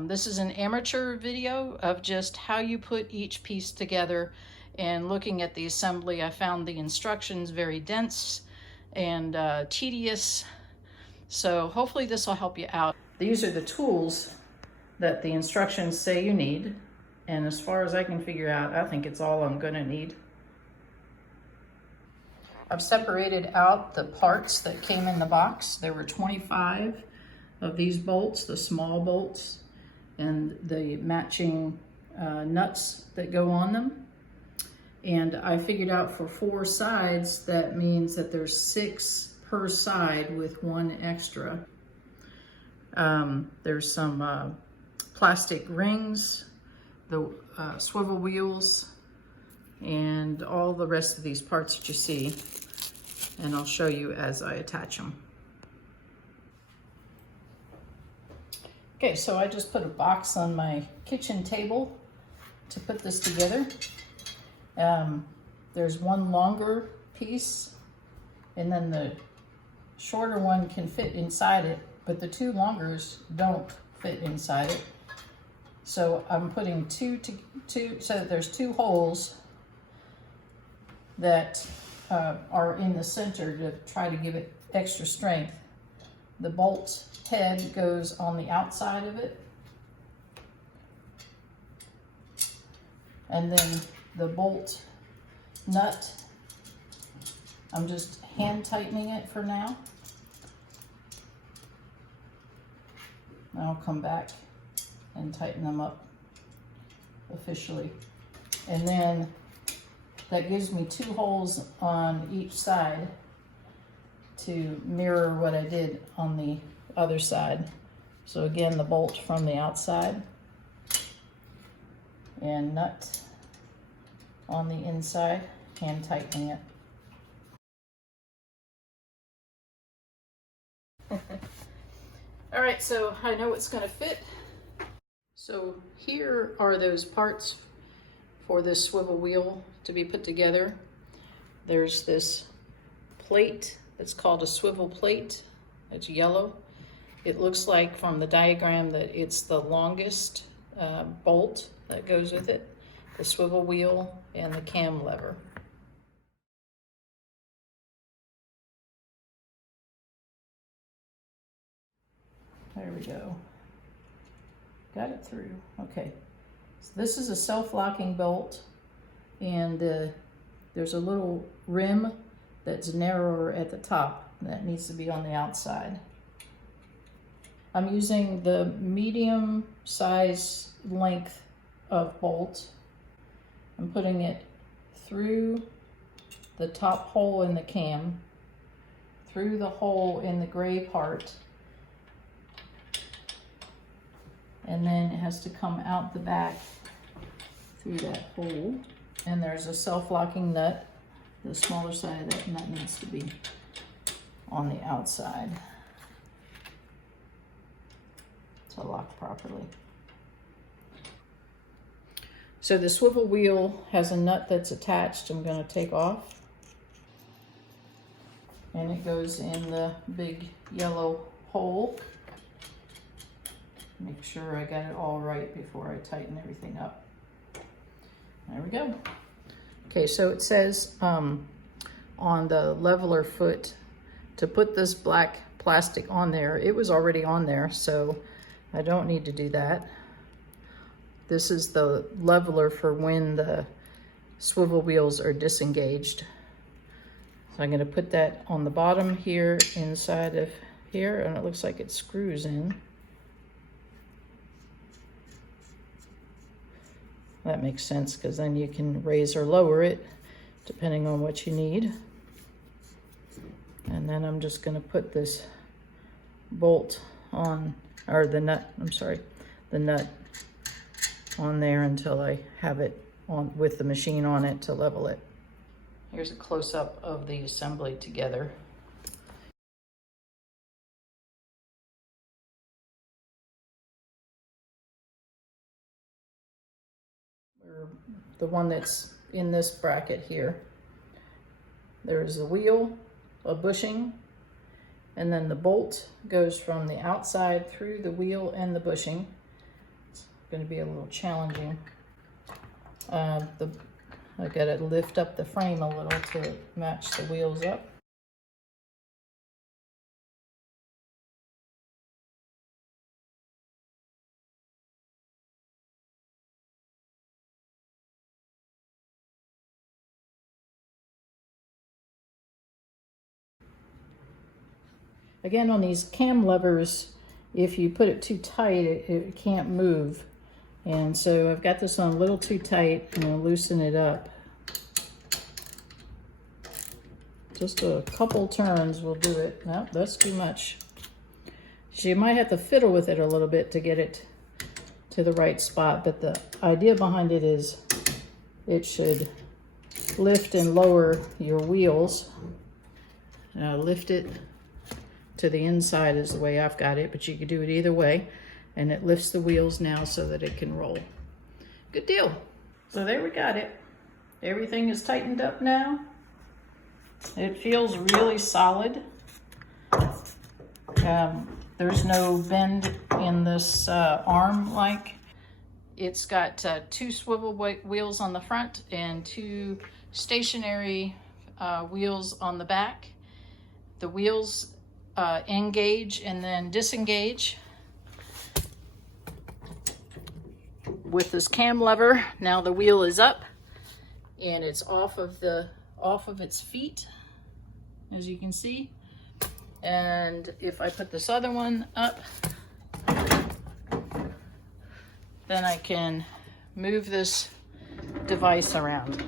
This is an amateur video of just how you put each piece together, and looking at the assembly, I found the instructions very dense and tedious. So hopefully this will help you out. These are the tools that the instructions say you need. And as far as I can figure out, I think it's all I'm gonna need. I've separated out the parts that came in the box. There were 25 of these bolts, the small bolts, and the matching nuts that go on them. And I figured out for 4 sides, that means that there's 6 per side with 1 extra. There's some plastic rings, the swivel wheels, and all the rest of these parts that you see. And I'll show you as I attach them. Okay, so I just put a box on my kitchen table to put this together. There's one longer piece, and then the shorter one can fit inside it, but the 2 longers don't fit inside it. So I'm putting two so that there's 2 holes that are in the center to try to give it extra strength. The bolt head goes on the outside of it, and then the bolt nut, I'm just hand tightening it for now. I'll come back and tighten them up officially. And then that gives me 2 holes on each side to mirror what I did on the other side. So again, the bolt from the outside and nut on the inside, hand tightening it. All right, so I know it's gonna fit. So here are those parts for this swivel wheel to be put together. There's this plate that's called a swivel plate. It's yellow. It looks like from the diagram that it's the longest bolt that goes with it, the swivel wheel and the cam lever. There we go. Got it through. Okay. So this is a self-locking bolt, and there's a little rim that's narrower at the top that needs to be on the outside. I'm using the medium size length of bolt. I'm putting it through the top hole in the cam, through the hole in the gray part, and then it has to come out the back through that hole. And there's a self-locking nut. The smaller side of that nut needs to be on the outside to lock properly. So the swivel wheel has a nut that's attached. I'm going to take off, and it goes in the big yellow hole. Make sure I got it all right before I tighten everything up. There we go. Okay, so it says on the leveler foot to put this black plastic on there. It was already on there, so I don't need to do that. This is the leveler for when the swivel wheels are disengaged. So I'm going to put that on the bottom here, inside of here, and it looks like it screws in. That makes sense, because then you can raise or lower it depending on what you need. And then I'm just going to put this bolt on, or the nut, I'm sorry, the nut on there until I have it on with the machine on it to level it. Here's a close-up of the assembly together. The one that's in this bracket here. There's the wheel, a bushing, and then the bolt goes from the outside through the wheel and the bushing. going to be a little challenging. I got to lift up the frame a little to match the wheels up. Again, on these cam levers, if you put it too tight, it can't move. And so I've got this on a little too tight, and I'll loosen it up. Just a couple turns will do it. No, that's too much. So you might have to fiddle with it a little bit to get it to the right spot, but the idea behind it is it should lift and lower your wheels. Lift it to the inside is the way I've got it, but you could do it either way. And it lifts the wheels now so that it can roll. Good deal. So there we got it. Everything is tightened up now. It feels really solid. There's no bend in this arm like. It's got 2 swivel wheels on the front and 2 stationary wheels on the back. The wheels engage and then disengage with this cam lever. Now the wheel is up and it's off of its feet, as you can see. And if I put this other one up, then I can move this device around.